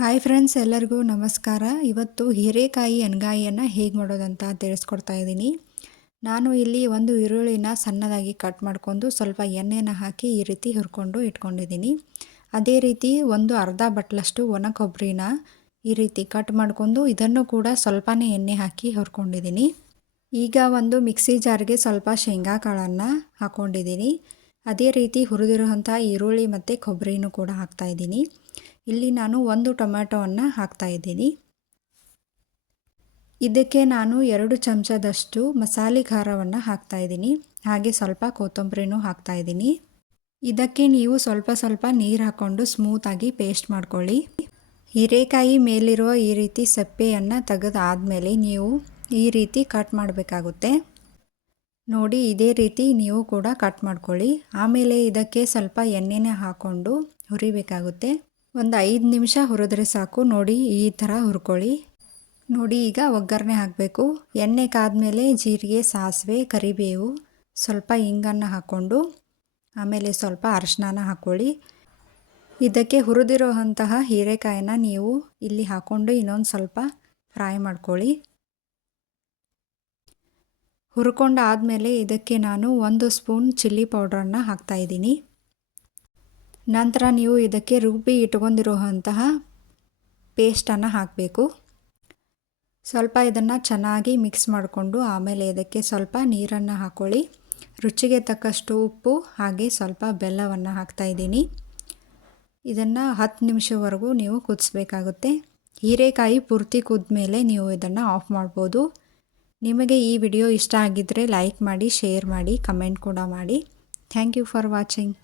Hi friends, ಎಲ್ಲರಿಗೂ ನಮಸ್ಕಾರ. ಇವತ್ತು ಹೀರೆಕಾಯಿ ಎಣ್ಗಾಯಿಯನ್ನು ಹೇಗೆ ಮಾಡೋದಂತ ತಿಳಿಸ್ಕೊಡ್ತಾ ಇದ್ದೀನಿ. ನಾನು ಇಲ್ಲಿ ಒಂದು ಈರುಳ್ಳಿನ ಸಣ್ಣದಾಗಿ ಕಟ್ ಮಾಡಿಕೊಂಡು ಸ್ವಲ್ಪ ಎಣ್ಣೆನ ಹಾಕಿ ಈ ರೀತಿ ಹುರ್ಕೊಂಡು ಇಟ್ಕೊಂಡಿದ್ದೀನಿ. ಅದೇ ರೀತಿ ಒಂದು ಅರ್ಧ ಬಟ್ಲಷ್ಟು ಒಣ ಕೊಬ್ಬರಿನ ಈ ರೀತಿ ಕಟ್ ಮಾಡಿಕೊಂಡು ಇದನ್ನು ಕೂಡ ಸ್ವಲ್ಪನೇ ಎಣ್ಣೆ ಹಾಕಿ ಹುರ್ಕೊಂಡಿದ್ದೀನಿ. ಈಗ ಒಂದು ಮಿಕ್ಸಿ ಜಾರ್ಗೆ ಸ್ವಲ್ಪ ಶೇಂಗಾ ಕಾಳನ್ನು ಹಾಕ್ಕೊಂಡಿದ್ದೀನಿ ಅದೇ ರೀತಿ ಹುರಿದಿರುವಂಥ ಈರುಳ್ಳಿ ಮತ್ತು ಕೊಬ್ಬರಿನೂ ಕೂಡ ಹಾಕ್ತಾಯಿದ್ದೀನಿ ಇಲ್ಲಿ ನಾನು ಒಂದು ಟೊಮ್ಯಾಟೊವನ್ನು ಹಾಕ್ತಾಯಿದ್ದೀನಿ ಇದಕ್ಕೆ ನಾನು ಎರಡು ಚಮಚದಷ್ಟು ಮಸಾಲೆ ಖಾರವನ್ನು ಹಾಕ್ತಾಯಿದ್ದೀನಿ ಹಾಗೆ ಸ್ವಲ್ಪ ಕೊತ್ತಂಬರಿನೂ ಹಾಕ್ತಾಯಿದ್ದೀನಿ ಇದಕ್ಕೆ ನೀವು ಸ್ವಲ್ಪ ಸ್ವಲ್ಪ ನೀರು ಹಾಕ್ಕೊಂಡು ಸ್ಮೂತಾಗಿ ಪೇಸ್ಟ್ ಮಾಡ್ಕೊಳ್ಳಿ. ಹೀರೆಕಾಯಿ ಮೇಲಿರುವ ಈ ರೀತಿ ಸಪ್ಪೆಯನ್ನು ತೆಗೆದಾದಮೇಲೆ ನೀವು ಈ ರೀತಿ ಕಟ್ ಮಾಡಬೇಕಾಗುತ್ತೆ. ನೋಡಿ, ಇದೇ ರೀತಿ ನೀವು ಕೂಡ ಕಟ್ ಮಾಡ್ಕೊಳ್ಳಿ. ಆಮೇಲೆ ಇದಕ್ಕೆ ಸ್ವಲ್ಪ ಎಣ್ಣೆನೇ ಹಾಕ್ಕೊಂಡು ಹುರಿಬೇಕಾಗುತ್ತೆ. ಒಂದು ಐದು ನಿಮಿಷ ಹುರಿದ್ರೆ ಸಾಕು. ನೋಡಿ, ಈ ಥರ ಹುರ್ಕೊಳ್ಳಿ. ನೋಡಿ, ಈಗ ಒಗ್ಗರಣೆ ಹಾಕಬೇಕು. ಎಣ್ಣೆ ಕಾದ್ಮೇಲೆ ಜೀರಿಗೆ, ಸಾಸಿವೆ, ಕರಿಬೇವು, ಸ್ವಲ್ಪ ಹಿಂಗನ್ನು ಹಾಕ್ಕೊಂಡು, ಆಮೇಲೆ ಸ್ವಲ್ಪ ಅರಶಿನ ಹಾಕ್ಕೊಳ್ಳಿ ಇದಕ್ಕೆ ಹುರಿದಿರೋಂತಹ ಹೀರೆಕಾಯಿನ ನೀವು ಇಲ್ಲಿ ಹಾಕ್ಕೊಂಡು ಇನ್ನೊಂದು ಸ್ವಲ್ಪ ಫ್ರೈ ಮಾಡ್ಕೊಳ್ಳಿ. ಹುರ್ಕೊಂಡಾದಮೇಲೆ ಇದಕ್ಕೆ ನಾನು ಒಂದು ಸ್ಪೂನ್ ಚಿಲ್ಲಿ ಪೌಡ್ರನ್ನು ಹಾಕ್ತಾಯಿದ್ದೀನಿ ನಂತರ ನೀವು ಇದಕ್ಕೆ ರುಬ್ಬಿ ಇಟ್ಕೊಂಡಿರುವಂತಹ ಪೇಸ್ಟನ್ನು ಹಾಕಬೇಕು. ಸ್ವಲ್ಪ ಇದನ್ನು ಚೆನ್ನಾಗಿ ಮಿಕ್ಸ್ ಮಾಡಿಕೊಂಡು ಆಮೇಲೆ ಇದಕ್ಕೆ ಸ್ವಲ್ಪ ನೀರನ್ನು ಹಾಕ್ಕೊಳ್ಳಿ ರುಚಿಗೆ ತಕ್ಕಷ್ಟು ಉಪ್ಪು ಹಾಗೆ ಸ್ವಲ್ಪ ಬೆಲ್ಲವನ್ನು ಹಾಕ್ತಾಯಿದ್ದೀನಿ ಇದನ್ನು ಹತ್ತು ನಿಮಿಷವರೆಗೂ ನೀವು ಕುದಿಸ್ಬೇಕಾಗುತ್ತೆ. ಹೀರೆಕಾಯಿ ಪೂರ್ತಿ ಕುದ್ಮೇಲೆ ನೀವು ಇದನ್ನು ಆಫ್ ಮಾಡ್ಬೋದು. ನಿಮಗೆ ಈ ವಿಡಿಯೋ ಇಷ್ಟ ಆಗಿದ್ದರೆ ಲೈಕ್ ಮಾಡಿ, ಶೇರ್ ಮಾಡಿ, ಕಮೆಂಟ್ ಕೂಡ ಮಾಡಿ. Thank you for watching.